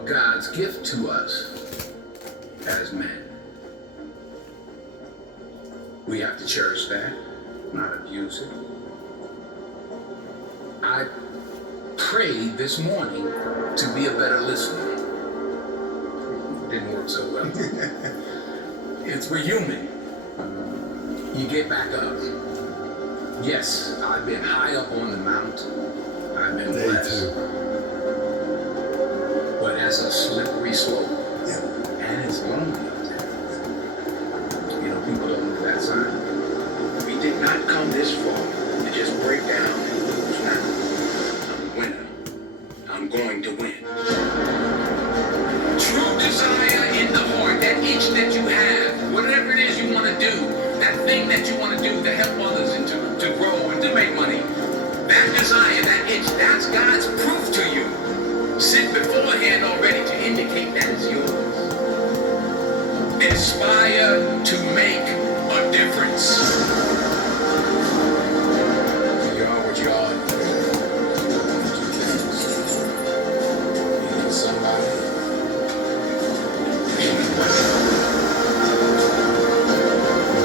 are God's gift to us as men. We have to cherish that, not abuse it. I prayed this morning to be a better listener. Didn't work so well. We're human. You get back up. Yes, I've been high up on the mountain. I've been blessed. But that's a slippery slope. Yeah. And it's lonely up there. You know, people don't know that side. We did not come this far to just break down and lose now. I'm a winner. I'm going to win. True desire in the heart, that itch that you have, whatever it is you want to do, that thing that you want to do to help others and to grow and to make money, that desire, that itch, that's God's proof to you. Sit beforehand already to indicate that is yours. Aspire to make a difference. You are what you are. You need somebody.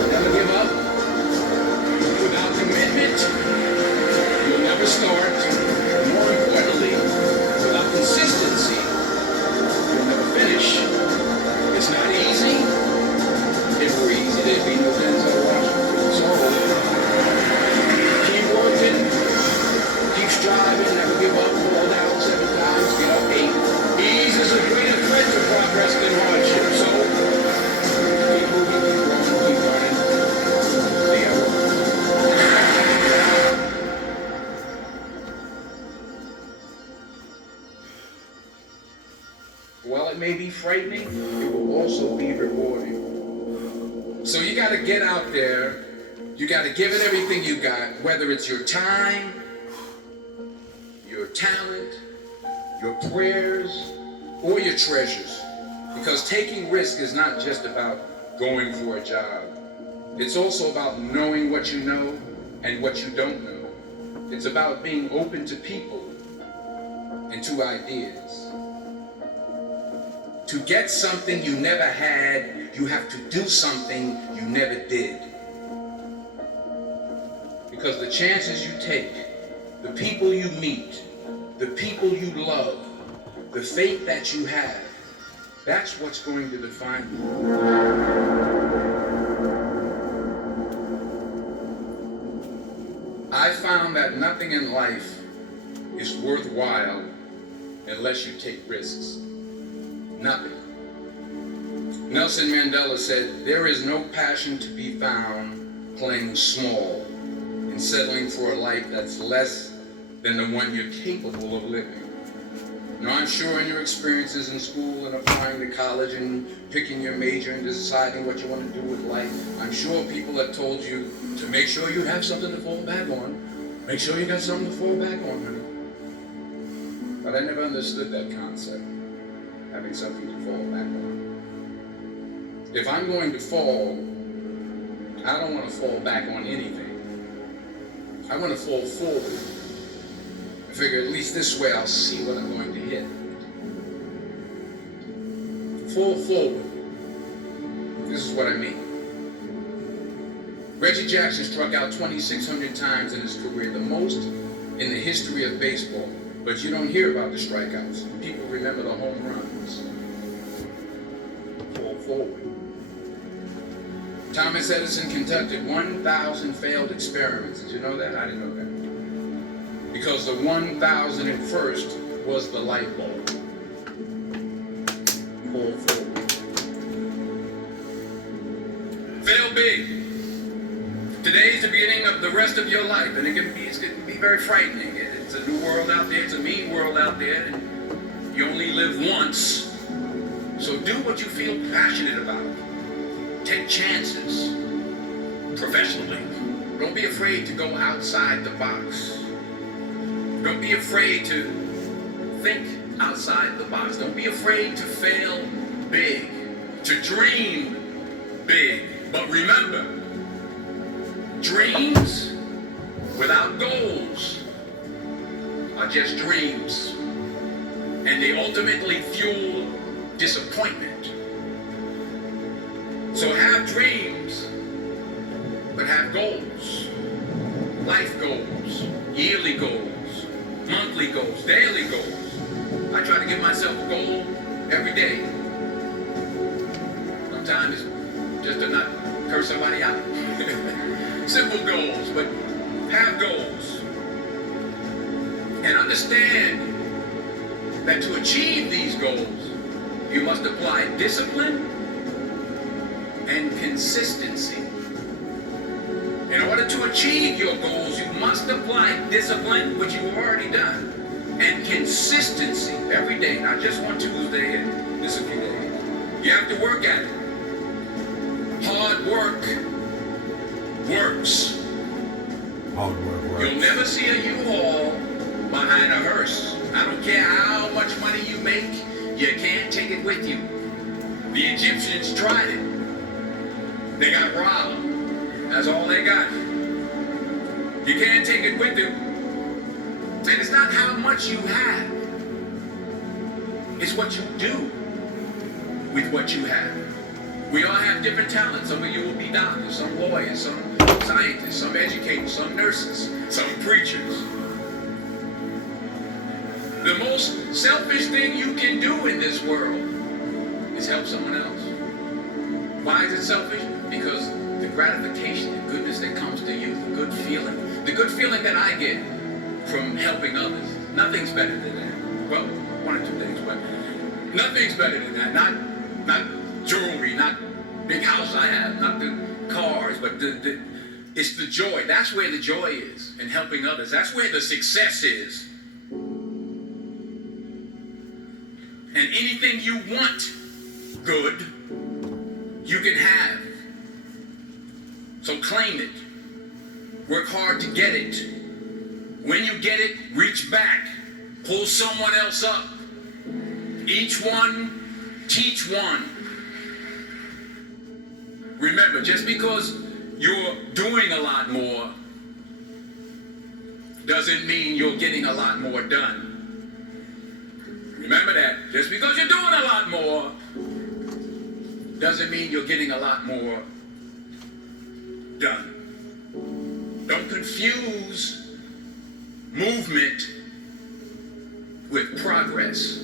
Never give up. Without commitment, you'll never start. More importantly, without consistency, you'll never finish. It's not easy. If we're easy, there'd be no Denzel Washington. So, keep working, keep striving, never give up, fall down 7 times, get up 8. Ease is a greater threat to progress than hardship. So, keep moving, keep growing, keep learning. Stay at work. While it may be frightening, it will also be rewarding. So you got to get out there. You got to give it everything you got, whether it's your time, your talent, your prayers, or your treasures. Because taking risk is not just about going for a job. It's also about knowing what you know and what you don't know. It's about being open to people and to ideas. To get something you never had, you have to do something you never did. Because the chances you take, the people you meet, the people you love, the faith that you have, that's what's going to define you. I found that nothing in life is worthwhile unless you take risks. Nothing. Nelson Mandela said, "There is no passion to be found playing small and settling for a life that's less than the one you're capable of living." Now, I'm sure in your experiences in school and applying to college and picking your major and deciding what you want to do with life, I'm sure people have told you to make sure you have something to fall back on. Make sure you got something to fall back on, honey. But I never understood that concept, having something to fall back on. If I'm going to fall, I don't want to fall back on anything. I want to fall forward. I figure at least this way I'll see what I'm going to hit. Fall forward. This is what I mean. Reggie Jackson struck out 2,600 times in his career, the most in the history of baseball. But you don't hear about the strikeouts. People remember the home runs. Fall forward. Thomas Edison conducted 1,000 failed experiments. Did you know that? I didn't know that. Because the 1,001st was the light bulb. Fall forward. Fail big. Today's the beginning of the rest of your life, and it can be very frightening. It's a new world out there. It's a mean world out there, and you only live once. So do what you feel passionate about. Take chances professionally. Don't be afraid to go outside the box. Don't be afraid to think outside the box. Don't be afraid to fail big, to dream big. But remember, dreams without goals are just dreams. and they ultimately fuel disappointment. So have dreams, but have goals. Life goals, yearly goals, monthly goals, daily goals. I try to give myself a goal every day. Sometimes it's just to not curse somebody out. Simple goals, but have goals. And understand that to achieve these goals, you must apply discipline and consistency. In order to achieve your goals, you must apply discipline, which you've already done, and consistency every day, not just one Tuesday and just a few days. You have to work at it. Hard work works. Hard work works. You'll never see a U-Haul behind a hearse. I don't care how much money you make, you can't take it with you. The Egyptians tried it. They got robbed. That's all they got. You can't take it with you. And it's not how much you have. It's what you do with what you have. We all have different talents. Some of you will be doctors, some lawyers, some scientists, some educators, some nurses, some preachers. The most selfish thing you can do in this world is help someone else. Why is it selfish? Because the gratification, the goodness that comes to you, the good feeling that I get from helping others, nothing's better than that. Well, 1 or 2 days, but nothing's better than that. Not jewelry, not big house I have, not the cars, but it's the joy. That's where the joy is in helping others. That's where the success is. And anything you want good, you can have. So claim it. Work hard to get it. When you get it, reach back. Pull someone else up. Each one, teach one. Remember, just because you're doing a lot more doesn't mean you're getting a lot more done. Remember that. Just because you're doing a lot more doesn't mean you're getting a lot more done. Don't confuse movement with progress.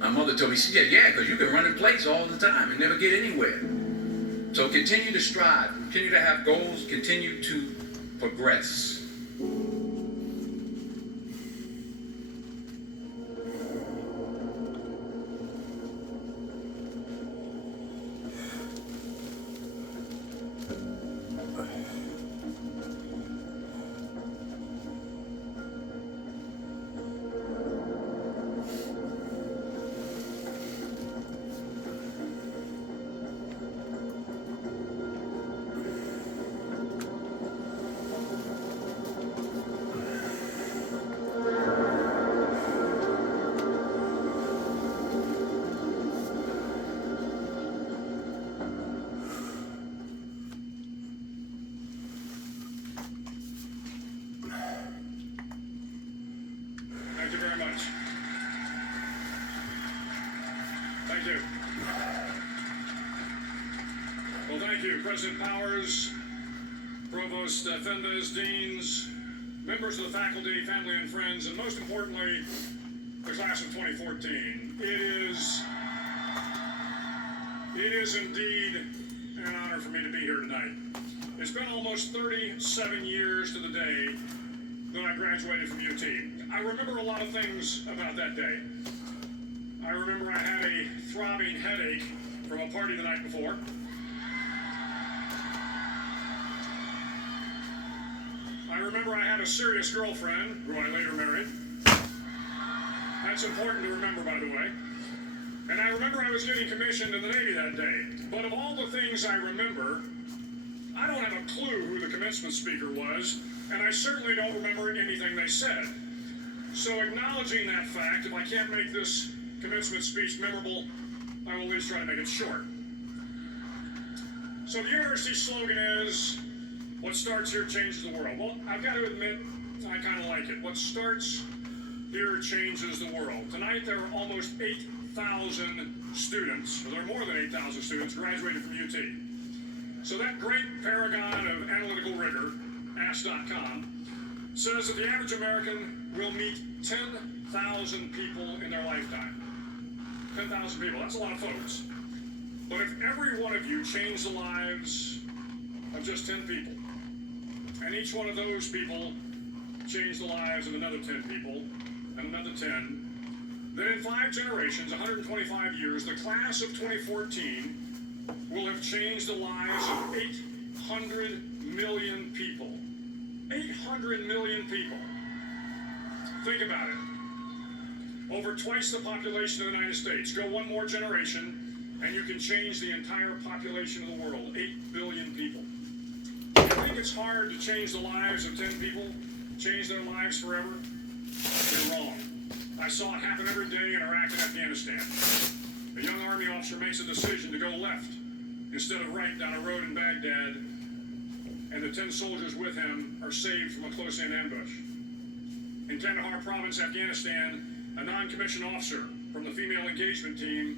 My mother told me, she said, yeah, because you can run in place all the time and never get anywhere. So continue to strive, continue to have goals, continue to progress. Thank you very much. Thank you. Well, thank you, President Powers, Provost Fendes, deans, members of the faculty, family, and friends, and most importantly, the class of 2014. It is indeed an honor for me to be here tonight. It's been almost 37 years to the day that I graduated from UT. I remember a lot of things about that day. I remember I had a throbbing headache from a party the night before. I remember I had a serious girlfriend, who I later married. That's important to remember, by the way. And I remember I was getting commissioned in the Navy that day. But of all the things I remember, I don't have a clue who the commencement speaker was, and I certainly don't remember anything they said. So acknowledging that fact, if I can't make this commencement speech memorable, I will at least try to make it short. So the university slogan is, what starts here changes the world. Well, I've got to admit, I kind of like it. What starts here changes the world. Tonight there are almost 8,000 students, or there are more than 8,000 students graduated from UT. So that great paragon of analytical rigor, Ask.com, says that the average American will meet 10,000 people in their lifetime. 10,000 people, that's a lot of folks. But if every one of you changed the lives of just 10 people, and each one of those people changed the lives of another 10 people, and another 10, then in 5 generations, 125 years, the class of 2014 will have changed the lives of 800 million people. 800 million people. Think about it. Over twice the population of the United States. Go one more generation, and you can change the entire population of the world. 8 billion people. You think it's hard to change the lives of 10 people? Change their lives forever? You're wrong. I saw it happen every day in Iraq and Afghanistan. A young army officer makes a decision to go left instead of right down a road in Baghdad, and the 10 soldiers with him are saved from a close-in ambush. In Kandahar province, Afghanistan, a non-commissioned officer from the female engagement team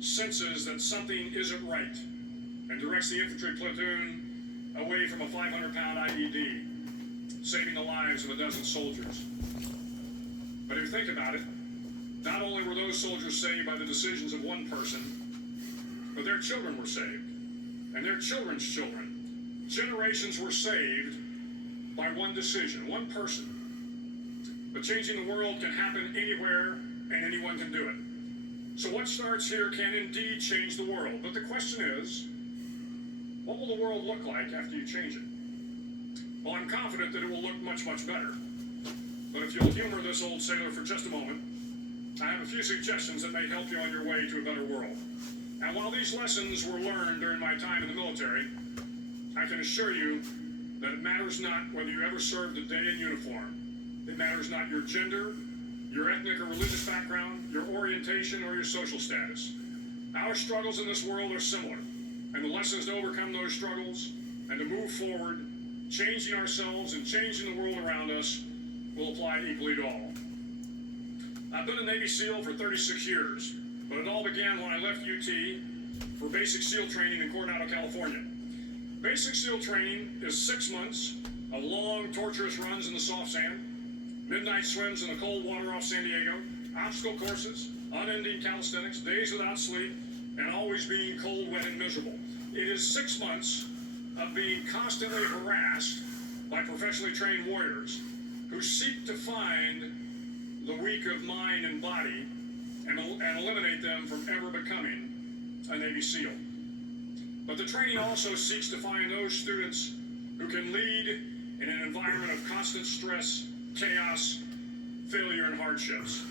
senses that something isn't right and directs the infantry platoon away from a 500-pound IED, saving the lives of a dozen soldiers. But if you think about it, not only were those soldiers saved by the decisions of one person, but their children were saved, and their children's children. Generations were saved by one decision, one person. But changing the world can happen anywhere, and anyone can do it. So what starts here can indeed change the world. But the question is, what will the world look like after you change it? Well, I'm confident that it will look much, much better. But if you'll humor this old sailor for just a moment, I have a few suggestions that may help you on your way to a better world. And while these lessons were learned during my time in the military, I can assure you that it matters not whether you ever served a day in uniform. It matters not your gender, your ethnic or religious background, your orientation, or your social status. Our struggles in this world are similar, and the lessons to overcome those struggles and to move forward, changing ourselves and changing the world around us, will apply equally to all. I've been a Navy SEAL for 36 years, but it all began when I left UT for basic SEAL training in Coronado, California. Basic SEAL training is 6 months of long, torturous runs in the soft sand, midnight swims in the cold water off San Diego, obstacle courses, unending calisthenics, days without sleep, and always being cold, wet, and miserable. It is 6 months of being constantly harassed by professionally trained warriors who seek to find the weak of mind and body and eliminate them from ever becoming a Navy SEAL. But the training also seeks to find those students who can lead in an environment of constant stress, chaos, failure, and hardships.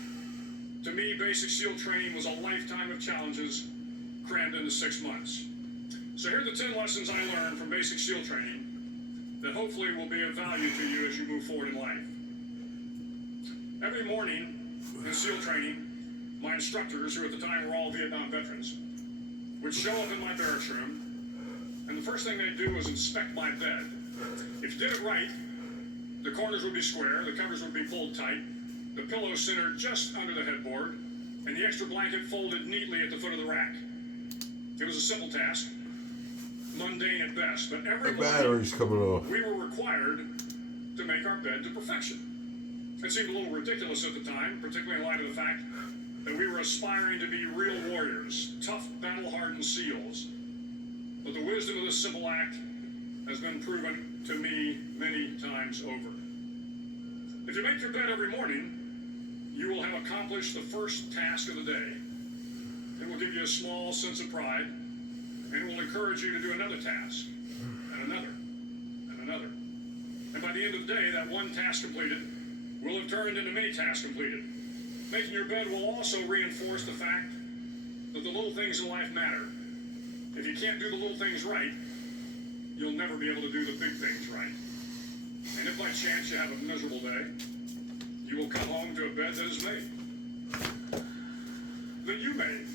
To me, basic SEAL training was a lifetime of challenges crammed into 6 months. So here are the 10 lessons I learned from basic SEAL training that hopefully will be of value to you as you move forward in life. Every morning in SEAL training, my instructors, who at the time were all Vietnam veterans, would show up in my barracks room, and the first thing they'd do was inspect my bed. If you did it right, the corners would be square, the covers would be pulled tight, the pillow centered just under the headboard, and the extra blanket folded neatly at the foot of the rack. It was a simple task, mundane at best, but every battery's coming off. we were required to make our bed to perfection. It seemed a little ridiculous at the time, particularly in light of the fact that we were aspiring to be real warriors, tough, battle-hardened SEALs. But the wisdom of this simple act has been proven to me many times over. If you make your bed every morning, you will have accomplished the first task of the day. It will give you a small sense of pride, and it will encourage you to do another task, and another, and another. And by the end of the day, that one task completed will have turned into many tasks completed. Making your bed will also reinforce the fact that the little things in life matter. If you can't do the little things right, you'll never be able to do the big things right. And if by chance you have a miserable day, you will come home to a bed that is made. That you made.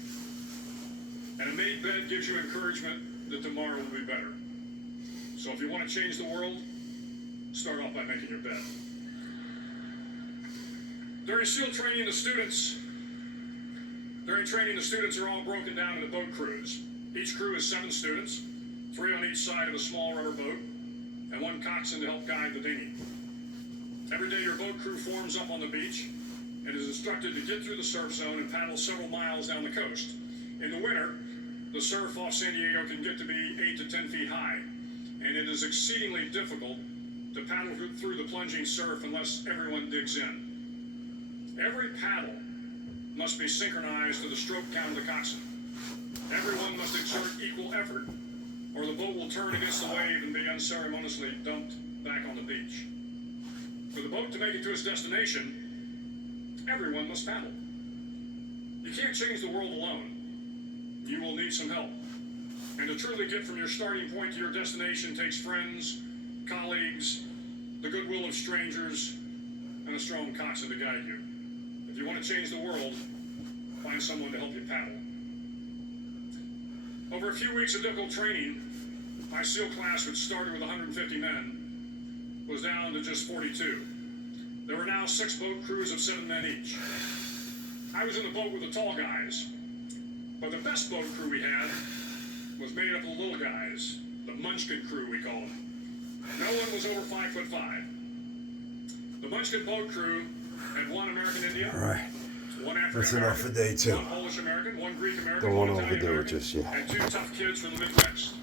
And a made bed gives you encouragement that tomorrow will be better. So if you want to change the world, start off by making your bed. During training, the students are all broken down into boat crews. Each crew is 7 students, 3 on each side of a small rubber boat, and 1 coxswain to help guide the dinghy. Every day your boat crew forms up on the beach and is instructed to get through the surf zone and paddle several miles down the coast. In the winter, the surf off San Diego can get to be 8 to 10 feet high, and it is exceedingly difficult to paddle through the plunging surf unless everyone digs in. Every paddle must be synchronized to the stroke count of the coxswain. Everyone must exert equal effort, or the boat will turn against the wave and be unceremoniously dumped back on the beach. For the boat to make it to its destination, everyone must paddle. You can't change the world alone. You will need some help. And to truly get from your starting point to your destination takes friends, colleagues, the goodwill of strangers, and a strong coxswain to guide you. If you want to change the world, find someone to help you paddle. Over a few weeks of difficult training, my SEAL class, which started with 150 men, was down to just 42. There were now 6 boat crews of 7 men each. I was in the boat with the tall guys, but the best boat crew we had was made up of the little guys, the Munchkin crew we call them. No one was over 5'5". The Munchkin boat crew had 1 American Indian, All right. 1 African That's enough for American, day 2. 1 Polish American, 1 Greek American, Don't 1 want to Italian overdo it American, just yet. and 2 tough kids from the Midwest.